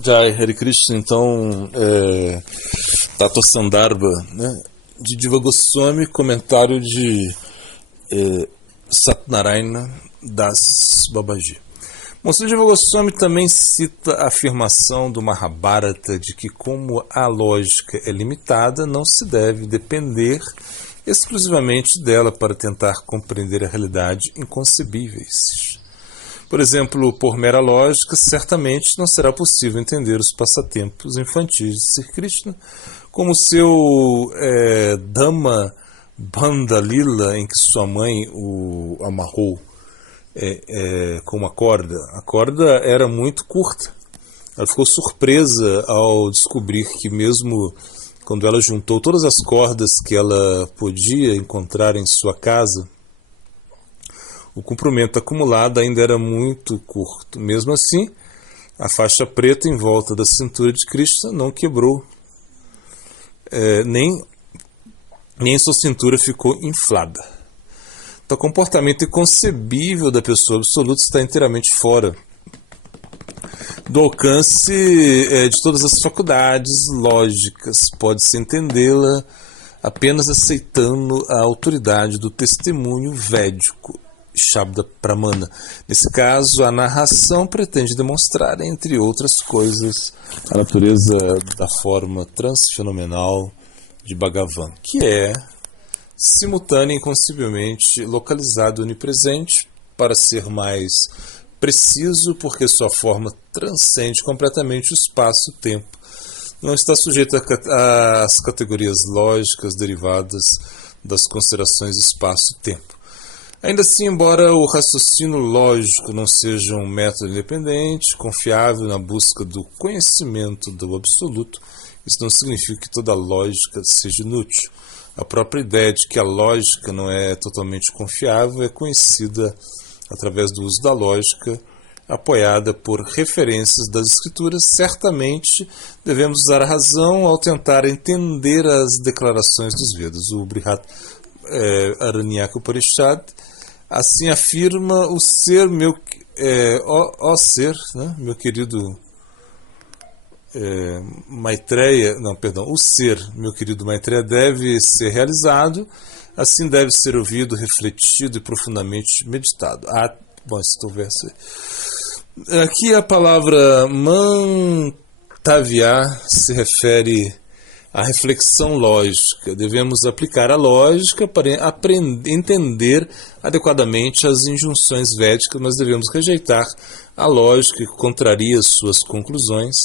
Jai Hare Krishna, então, Tato Sandarbha, né? De Diva Goswami, comentário de Satnarayana Das Babaji. Bom, Sri Diva Goswami também cita a afirmação do Mahabharata de que, como a lógica é limitada, não se deve depender exclusivamente dela para tentar compreender a realidade inconcebíveis. Por exemplo, por mera lógica, certamente não será possível entender os passatempos infantis de Sri Krishna, como o seu Dhamma Bandha Lila, em que sua mãe o amarrou com uma corda. A corda era muito curta. Ela ficou surpresa ao descobrir que, mesmo quando ela juntou todas as cordas que ela podia encontrar em sua casa, o comprimento acumulado ainda era muito curto. Mesmo assim, a faixa preta em volta da cintura de Krishna não quebrou, nem sua cintura ficou inflada. Então, o comportamento inconcebível da pessoa absoluta está inteiramente fora do alcance de todas as faculdades lógicas. Pode-se entendê-la apenas aceitando a autoridade do testemunho védico, Shabda Pramana. Nesse caso, a narração pretende demonstrar, entre outras coisas, a natureza da forma transfenomenal de Bhagavan, que é simultânea e inconcebivelmente localizado e onipresente, para ser mais preciso, porque sua forma transcende completamente o espaço e o tempo. Não está sujeita às categorias lógicas derivadas das considerações espaço e tempo. Ainda assim, embora o raciocínio lógico não seja um método independente, confiável na busca do conhecimento do absoluto, isso não significa que toda lógica seja inútil. A própria ideia de que a lógica não é totalmente confiável é conhecida através do uso da lógica, apoiada por referências das escrituras. Certamente devemos usar a razão ao tentar entender as declarações dos Vedas. O Brihat Aranyaka Upanishad assim afirma: o ser, ó ser, né, meu querido Maitreya, o ser, meu querido Maitreya, deve ser realizado, assim deve ser ouvido, refletido e profundamente meditado. Bom, esse é o verso aí. Aqui a palavra mantavya se refere à reflexão lógica. Devemos aplicar a lógica para entender adequadamente as injunções védicas, mas devemos rejeitar a lógica que contraria suas conclusões.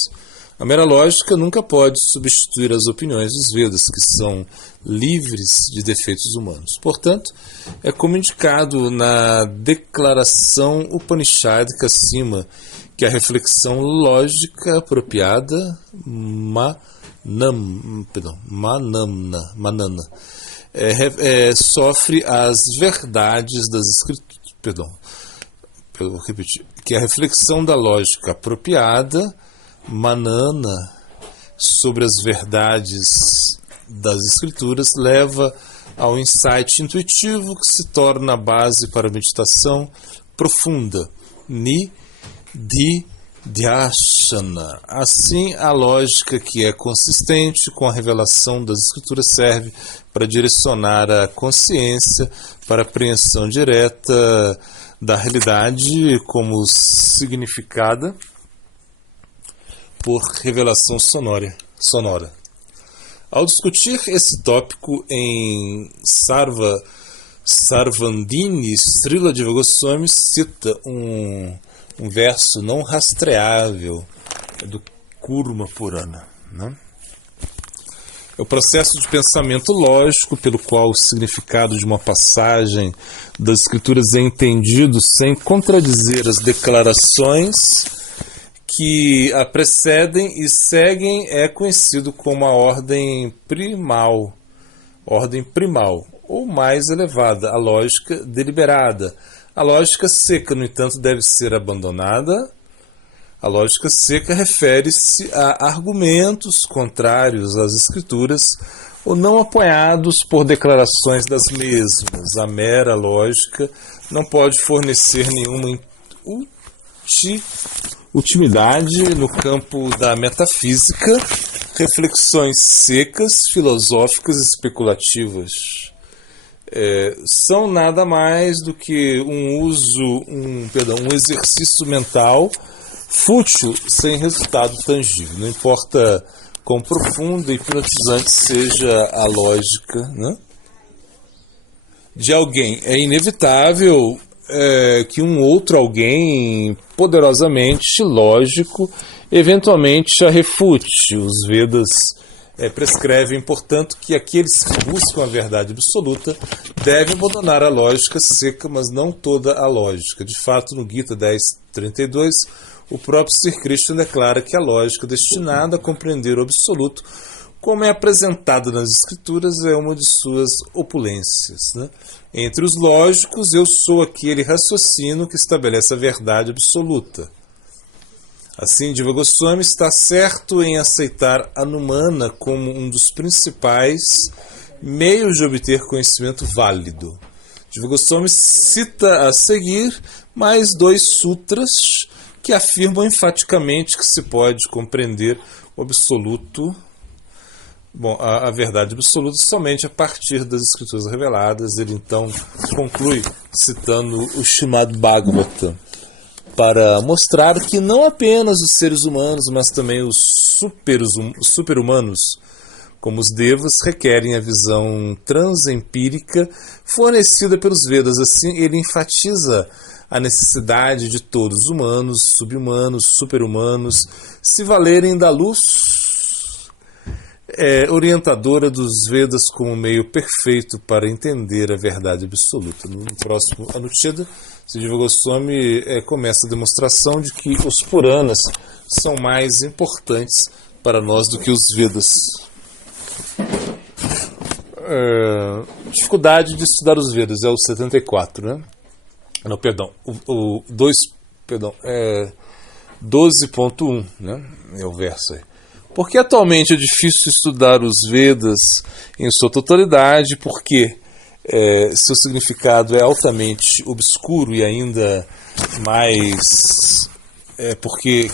A mera lógica nunca pode substituir as opiniões dos Vedas, que são livres de defeitos humanos. Portanto, é como indicado na declaração upanishádica acima, que a reflexão lógica apropriada, manana, sofre as verdades das escrituras. Vou repetir. Que a reflexão da lógica apropriada, manana, sobre as verdades das escrituras, leva ao insight intuitivo que se torna a base para a meditação profunda, Nididhyasana. Assim, a lógica que é consistente com a revelação das escrituras serve para direcionar a consciência para a apreensão direta da realidade como significada por revelação sonora. Ao discutir esse tópico em Sarvandini, Srila Diva Goswami cita um verso não rastreável do Kurma Purana, né? É o processo de pensamento lógico pelo qual o significado de uma passagem das escrituras é entendido sem contradizer as declarações que a precedem e seguem é conhecido como a ordem primal ou mais elevada, a lógica deliberada. A lógica seca, no entanto, deve ser abandonada. A lógica seca refere-se a argumentos contrários às escrituras ou não apoiados por declarações das mesmas. A mera lógica não pode fornecer nenhuma ultimidade no campo da metafísica, reflexões secas, filosóficas e especulativas. São nada mais do que um exercício mental fútil, sem resultado tangível. Não importa quão profunda e hipnotizante seja a lógica, né, de alguém. É inevitável que um outro alguém poderosamente lógico eventualmente a refute. Os Vedas prescrevem, portanto, que aqueles que buscam a verdade absoluta devem abandonar a lógica seca, mas não toda a lógica. De fato, no Gita 10.32, o próprio Sri Krishna declara que a lógica destinada a compreender o absoluto, como é apresentada nas escrituras, é uma de suas opulências, né? Entre os lógicos, eu sou aquele raciocínio que estabelece a verdade absoluta. Assim, Jiva Goswami está certo em aceitar Anumana como um dos principais meios de obter conhecimento válido. Jiva Goswami cita a seguir mais 2 sutras que afirmam enfaticamente que se pode compreender o absoluto, a verdade absoluta, somente a partir das escrituras reveladas. Ele então conclui citando o Srimad Bhagavatam, para mostrar que não apenas os seres humanos, mas também os super-humanos, como os devas, requerem a visão transempírica fornecida pelos Vedas. Assim, ele enfatiza a necessidade de todos, humanos, subhumanos, super-humanos, se valerem da luz orientadora dos Vedas como meio perfeito para entender a verdade absoluta. No próximo Anucheda, Jiva Goswami começa a demonstração de que os Puranas são mais importantes para nós do que os Vedas. Dificuldade de estudar os Vedas é o 74, né? Não, perdão, o 12.1, né? É o verso aí. Porque atualmente é difícil estudar os Vedas em sua totalidade, porque seu significado é altamente obscuro e ainda mais porque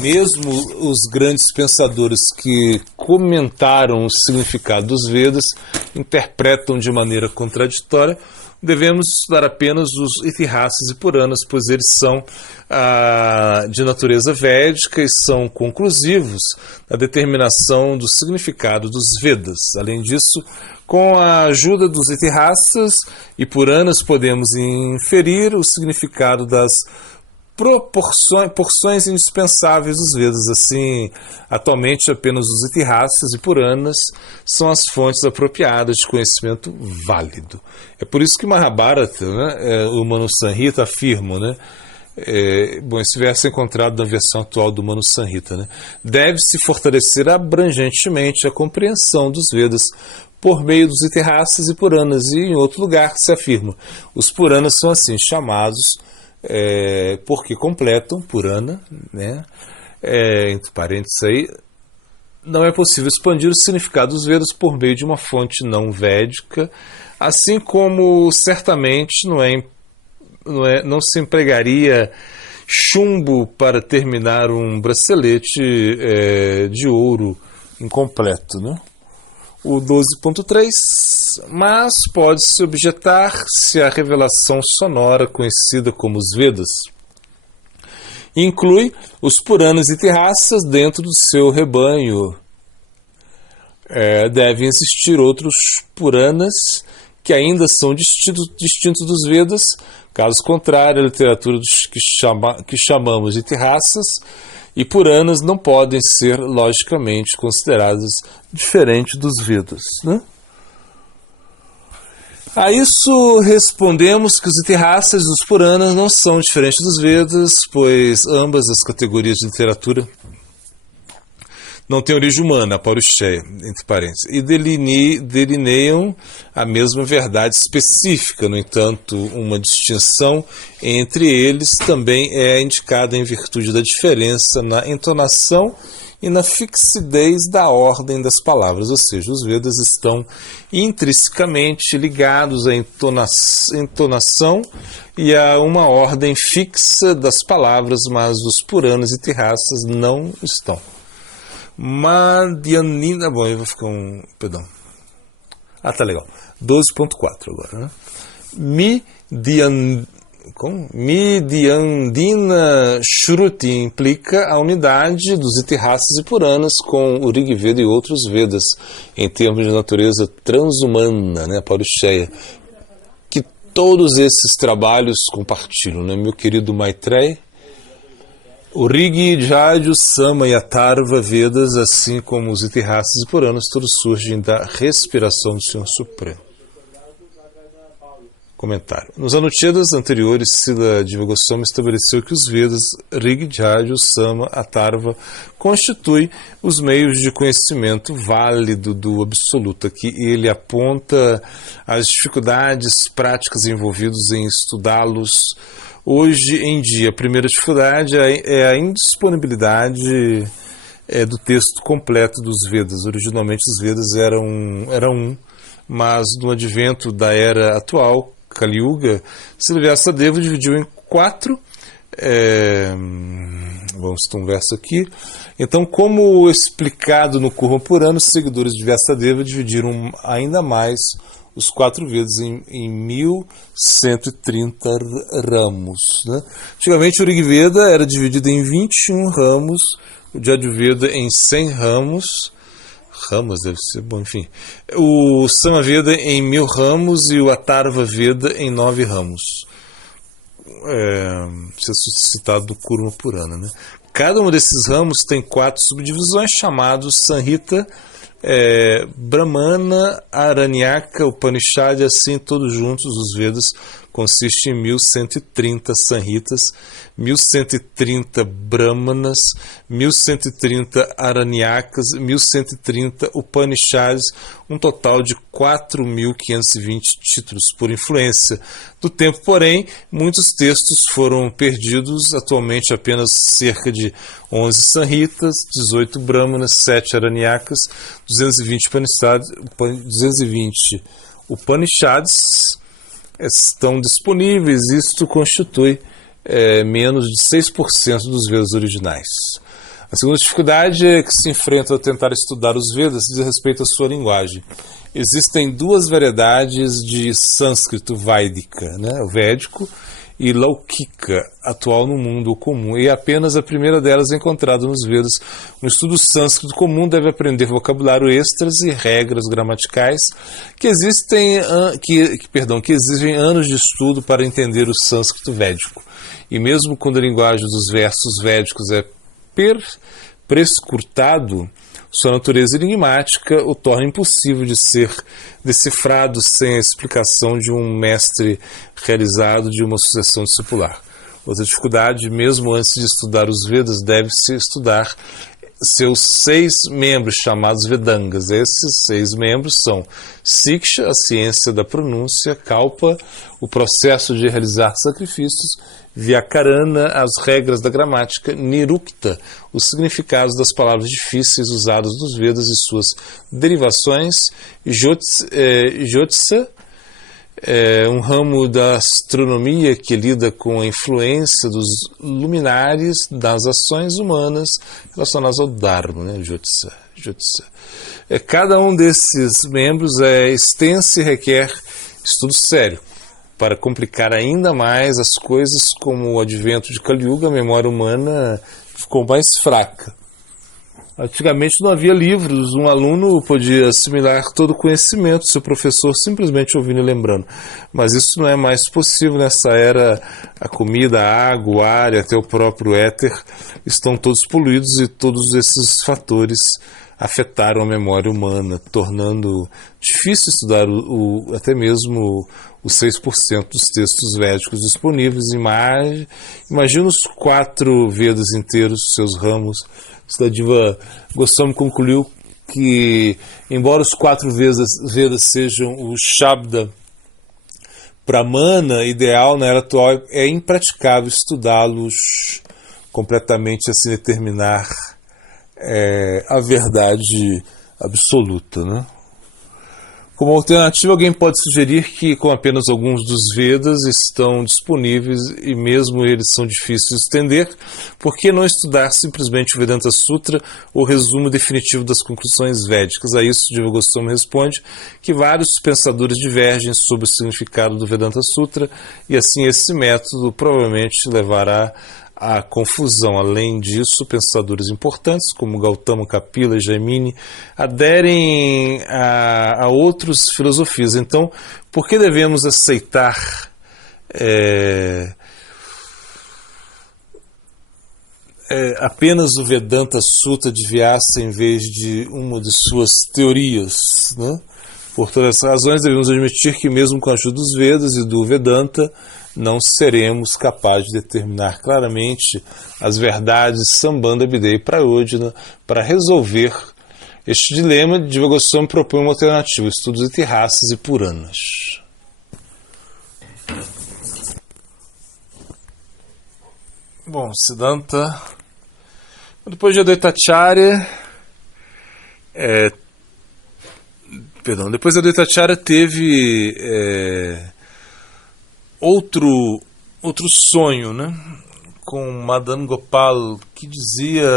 mesmo os grandes pensadores que comentaram o significado dos Vedas interpretam de maneira contraditória. Devemos estudar apenas os Itihasas e Puranas, pois eles são de natureza védica e são conclusivos na determinação do significado dos Vedas. Além disso, com a ajuda dos Itihasas e Puranas, podemos inferir o significado das porções indispensáveis dos Vedas. Assim, atualmente apenas os Itihasas e Puranas são as fontes apropriadas de conhecimento válido. É por isso que Mahabharata, né, o Manu Samhita afirma, né, esse verso é encontrado na versão atual do Manu Samhita, né, deve-se fortalecer abrangentemente a compreensão dos Vedas por meio dos Itihasas e Puranas. E em outro lugar se afirma, os Puranas são assim chamados porque completam Purana, né? Entre parênteses aí, não é possível expandir o significado dos Vedas por meio de uma fonte não védica, assim como certamente não se empregaria chumbo para terminar um bracelete de ouro incompleto, né? O 12.3, mas pode-se objetar se a revelação sonora conhecida como os Vedas inclui os Puranas e Itihasas dentro do seu rebanho. Devem existir outros Puranas que ainda são distintos dos Vedas. Caso contrário, a literatura que chamamos de Itihasas e Puranas não podem ser logicamente consideradas diferentes dos Vedas, né? A isso respondemos que os Itihasas e os Puranas não são diferentes dos Vedas, pois ambas as categorias de literatura não têm origem humana, Paurusheya, entre parênteses, e delineiam a mesma verdade específica. No entanto, uma distinção entre eles também é indicada em virtude da diferença na entonação e na fixidez da ordem das palavras, ou seja, os Vedas estão intrinsecamente ligados à entonação e a uma ordem fixa das palavras, mas os Puranas e Itihasas não estão. Madhyanina, bom, eu vou ficar perdão. Tá legal. 12.4 agora, né? Midhyandina Shruti implica a unidade dos Itihasas e Puranas com o Rig Veda e outros Vedas, em termos de natureza transhumana, né, Paurusheya, que todos esses trabalhos compartilham, né, meu querido Maitreya? O Rig, Jaju, Sama e Atharva Vedas, assim como os Itihasas e Puranas, todos surgem da respiração do Senhor Supremo. Comentário. Nos Anuchedas anteriores, Srila Jiva Goswami estabeleceu que os Vedas, Rig, Jaju, Sama, Atharva, constituem os meios de conhecimento válido do Absoluto. Aqui ele aponta as dificuldades práticas envolvidas em estudá-los. Hoje em dia, a primeira dificuldade é a indisponibilidade do texto completo dos Vedas. Originalmente os Vedas eram um, mas no advento da era atual, Kali Yuga, Srila Vyasadeva dividiu em 4. Vamos ter um verso aqui. Então, como explicado no Kurma Purana, os seguidores de Vyasadeva dividiram ainda mais os 4 Vedas em 1130 ramos. Né? Antigamente o Rig Veda era dividido em 21 ramos, o Yajur Veda em 100 ramos, deve ser, bom, enfim. O Sama Veda em 1000 ramos e o Atharva Veda em 9 ramos. Isso é citado do Kurma Purana. Né? Cada um desses ramos tem 4 subdivisões chamados Sanhita, Brahmana, Aranyaka, Upanishad, assim todos juntos os Vedas consistem em 1130 Sanhitas, 1130 Brahmanas, 1130 Aranyakas, 1130 Upanishads, um total de 4.520 títulos. Por influência do tempo, porém, muitos textos foram perdidos. Atualmente apenas cerca de 11 Sanhitas, 18 Brahmanas, 7 Aranyakas, 220 Upanishads estão disponíveis. Isto constitui menos de 6% dos Vedas originais. A segunda dificuldade que se enfrenta ao tentar estudar os Vedas diz respeito à sua linguagem. Existem 2 variedades de sânscrito Vaidika, né, o védico, e Laukika, atual no mundo comum, e apenas a primeira delas é encontrada nos Vedas. No estudo sânscrito comum deve aprender vocabulário extras e regras gramaticais que exigem anos de estudo para entender o sânscrito védico. E mesmo quando a linguagem dos versos védicos é prescrutado, sua natureza enigmática o torna impossível de ser decifrado sem a explicação de um mestre realizado de uma sucessão discipular. Outra dificuldade, mesmo antes de estudar os Vedas, deve-se estudar seus 6 membros chamados Vedangas. Esses 6 membros são Siksha, a ciência da pronúncia, Kalpa, o processo de realizar sacrifícios, Vyakarana, as regras da gramática, Nirukta, os significados das palavras difíceis usadas nos Vedas e suas derivações, Jyotisa, um ramo da astronomia que lida com a influência dos luminares das ações humanas relacionadas ao Dharma, né? Jyotisa. Cada um desses membros é extenso e requer estudo sério. Para complicar ainda mais as coisas, como o advento de Kali Yuga, a memória humana ficou mais fraca. Antigamente não havia livros, um aluno podia assimilar todo o conhecimento, seu professor simplesmente ouvindo e lembrando. Mas isso não é mais possível nessa era. A comida, a água, o ar e até o próprio éter estão todos poluídos e todos esses fatores afetaram a memória humana, tornando difícil estudar até mesmo os 6% dos textos védicos disponíveis. Imagina os 4 Vedas inteiros, seus ramos. Srila Jiva Goswami concluiu que, embora os 4 Vedas sejam o Shabda Pramana ideal na era atual, é impraticável estudá-los completamente, assim determinar a verdade absoluta, né? Como alternativa, alguém pode sugerir que com apenas alguns dos Vedas estão disponíveis e mesmo eles são difíceis de entender, por que não estudar simplesmente o Vedanta Sutra, o resumo definitivo das conclusões védicas? A isso, Jiva Goswami responde que vários pensadores divergem sobre o significado do Vedanta Sutra e assim esse método provavelmente levará a confusão. Além disso, pensadores importantes como Gautama, Kapila e Jaimini aderem a outras filosofias. Então, por que devemos aceitar apenas o Vedanta Sutra de Vyasa em vez de uma de suas teorias, né? Por todas essas razões, devemos admitir que mesmo com a ajuda dos Vedas e do Vedanta, não seremos capazes de determinar claramente as verdades Sambandha Abhideya Prayojana para resolver este dilema. Jiva Goswami propõe uma alternativa: estudos Itihasas e Puranas. Bom, Siddhanta, depois de Advaitacharya, depois da Advaitacharya teve outro sonho, né? Com Madan Gopal, que dizia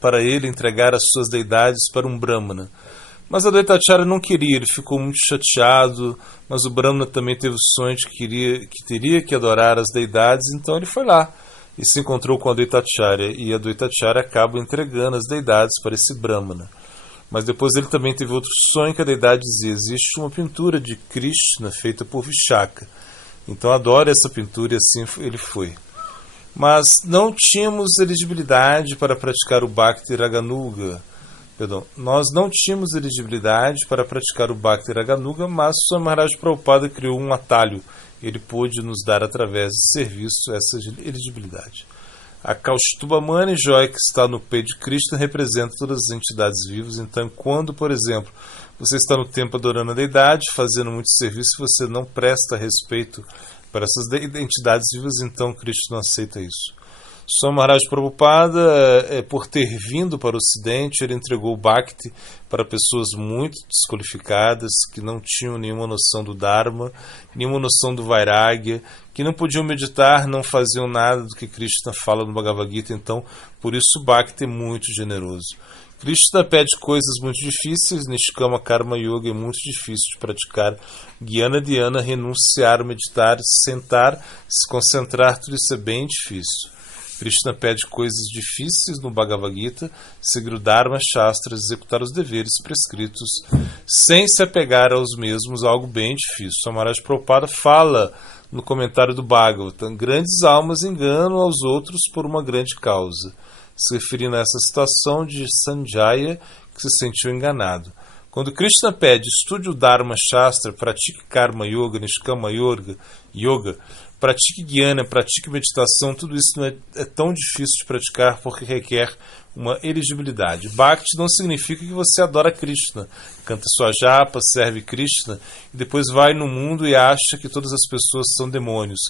para ele entregar as suas deidades para um Brahmana. Mas Advaitacharya não queria, ele ficou muito chateado, mas o Brahmana também teve o sonho de que teria que adorar as deidades, então ele foi lá e se encontrou com Advaitacharya, e Advaitacharya acaba entregando as deidades para esse Brahmana. Mas depois ele também teve outro sonho que a deidade dizia: existe uma pintura de Krishna feita por Vishaka, então adore essa pintura, e assim ele foi. Mas não tínhamos elegibilidade para praticar o Bhakti Raganuga. Nós não tínhamos elegibilidade para praticar o Bhakti Raganuga, mas Swami Maharaj Prabhupada criou um atalho. Ele pôde nos dar através de serviço essa elegibilidade. A Kaustuba Mani, joia que está no peito de Krishna, representa todas as entidades vivas. Então, quando, por exemplo, você está no templo adorando a deidade, fazendo muito serviço, e você não presta respeito para essas entidades vivas, então Krishna não aceita isso. Swami Maharaj Prabhupada, por ter vindo para o Ocidente, ele entregou o Bhakti para pessoas muito desqualificadas, que não tinham nenhuma noção do Dharma, nenhuma noção do Vairagya, que não podiam meditar, não faziam nada do que Krishna fala no Bhagavad Gita. Então, por isso o Bhakti é muito generoso. Krishna pede coisas muito difíceis, Nishkama Karma Yoga é muito difícil de praticar, Jnana Dhyana, renunciar, meditar, sentar, se concentrar, tudo isso é bem difícil. Krishna pede coisas difíceis no Bhagavad Gita, seguir o Dharma Shastras, executar os deveres prescritos, sem se apegar aos mesmos, algo bem difícil. Swami Maharaj Prabhupada fala no comentário do Bhagavatam: grandes almas enganam aos outros por uma grande causa, se referindo a essa situação de Sanjaya, que se sentiu enganado. Quando Krishna pede, estude o Dharma Shastra, pratique Karma Yoga, Nishkama Yoga, pratique Jnana, pratique meditação, tudo isso não é tão difícil de praticar porque requer uma elegibilidade. Bhakti não significa que você adora Krishna, canta sua japa, serve Krishna e depois vai no mundo e acha que todas as pessoas são demônios,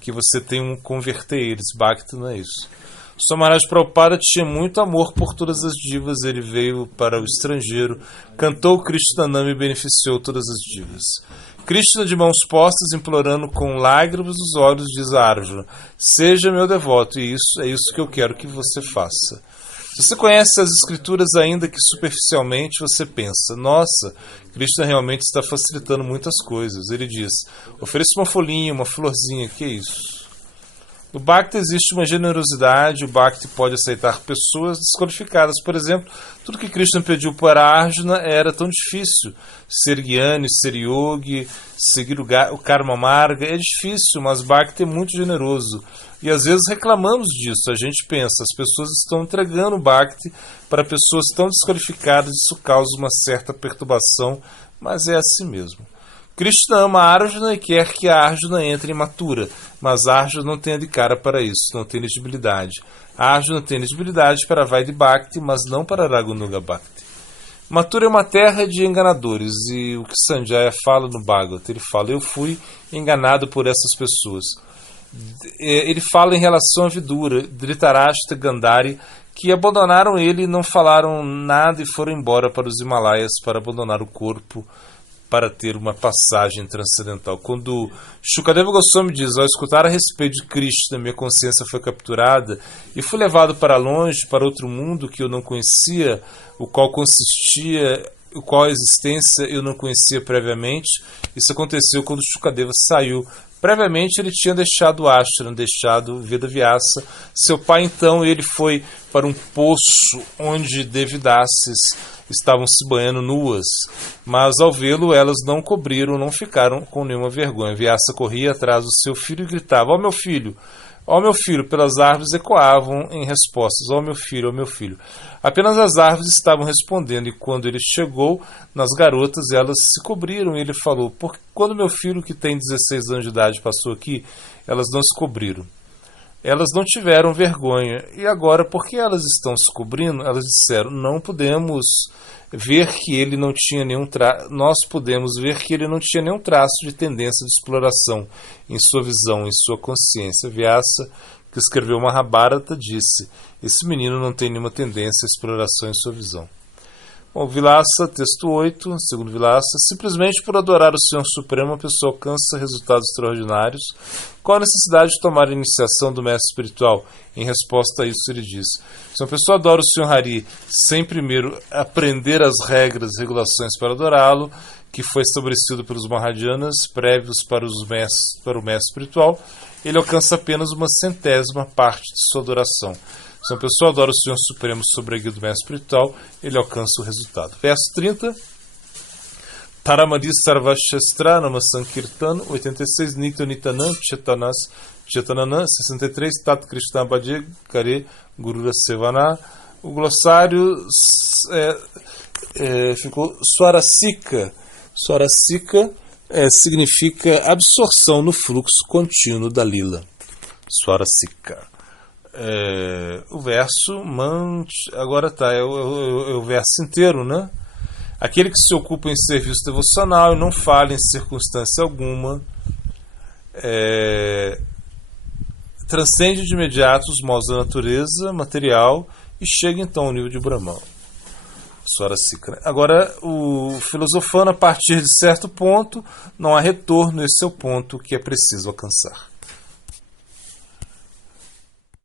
que você tem que converter eles. Bhakti não é isso. Swami Maharaj Prabhupada tinha muito amor por todas as divas, ele veio para o estrangeiro, cantou Krishnanam e beneficiou todas as divas. Krishna, de mãos postas, implorando com lágrimas nos olhos, diz a Arjuna: seja meu devoto, e isso é isso que eu quero que você faça. Se você conhece as escrituras ainda que superficialmente, você pensa: nossa, Krishna realmente está facilitando muitas coisas. Ele diz: ofereça uma folhinha, uma florzinha, que é isso? No Bhakti existe uma generosidade, o Bhakti pode aceitar pessoas desqualificadas. Por exemplo, tudo que Krishna pediu para Arjuna era tão difícil. Ser Gyani, ser Yogi, seguir o Karma Marga é difícil, mas Bhakti é muito generoso. E às vezes reclamamos disso, a gente pensa, as pessoas estão entregando o Bhakti para pessoas tão desqualificadas, isso causa uma certa perturbação, mas é assim mesmo. Krishna ama Arjuna e quer que a Arjuna entre em Mathura, mas Arjuna não tem adhikara para isso, não tem elegibilidade. Arjuna tem elegibilidade para Vaidhi Bhakti, mas não para Raghunuga Bhakti. Mathura é uma terra de enganadores, e o que Sanjaya fala no Bhagavata, ele fala: eu fui enganado por essas pessoas. Ele fala em relação a Vidura, Dhritarashtra, Gandhari, que abandonaram ele, não falaram nada e foram embora para os Himalaias para abandonar o corpo, para ter uma passagem transcendental. Quando Shukadeva Goswami diz: ao escutar a respeito de Krishna, minha consciência foi capturada e fui levado para longe, para outro mundo que eu não conhecia, o qual a existência eu não conhecia previamente. Isso aconteceu quando Shukadeva saiu. Previamente ele tinha deixado o ashram, deixado Vedavyasa. Seu pai, então, ele foi para um poço onde Devidases estavam se banhando nuas, mas ao vê-lo elas não cobriram, não ficaram com nenhuma vergonha. Vyasa corria atrás do seu filho e gritava: ó meu filho, ó meu filho, pelas árvores ecoavam em respostas: ó meu filho, ó meu filho. Apenas as árvores estavam respondendo, e quando ele chegou nas garotas, elas se cobriram, e ele falou: porque quando meu filho, que tem 16 anos de idade, passou aqui, elas não se cobriram. Elas não tiveram vergonha. E agora, por que elas estão se cobrindo? Elas disseram: não podemos ver que ele não tinha nenhum nós podemos ver que ele não tinha nenhum traço de tendência de exploração em sua visão, em sua consciência. Vyasa, que escreveu Mahabharata, disse: esse menino não tem nenhuma tendência à exploração em sua visão. Bom, Vilasa, texto 8, segundo Vilasa: simplesmente por adorar o Senhor Supremo, a pessoa alcança resultados extraordinários. Qual a necessidade de tomar a iniciação do mestre espiritual? Em resposta a isso, ele diz: se uma pessoa adora o Senhor Hari sem primeiro aprender as regras e regulações para adorá-lo, que foi estabelecido pelos Mahāyanas, prévios para o mestre espiritual, ele alcança apenas uma 100ª parte de sua adoração. Se uma pessoa adora o Senhor Supremo sob a guia do mestre espiritual, ele alcança o resultado. Verso 30. Paramadi Sarvashastra Namasankirtan. 86. Nitya Nitanam Chetanana. 63. Tat Krishna Bhaje Kare Gurura Sevana. O glossário ficou Swarasika. Swarasika significa absorção no fluxo contínuo da lila. Swarasika. O verso agora é o verso inteiro, né? Aquele que se ocupa em serviço devocional e não falha em circunstância alguma, transcende de imediato os modos da natureza material e chega então ao nível de Brahman. Swarasika, né? Agora, filosofando, a partir de certo ponto não há retorno, esse é o ponto que é preciso alcançar.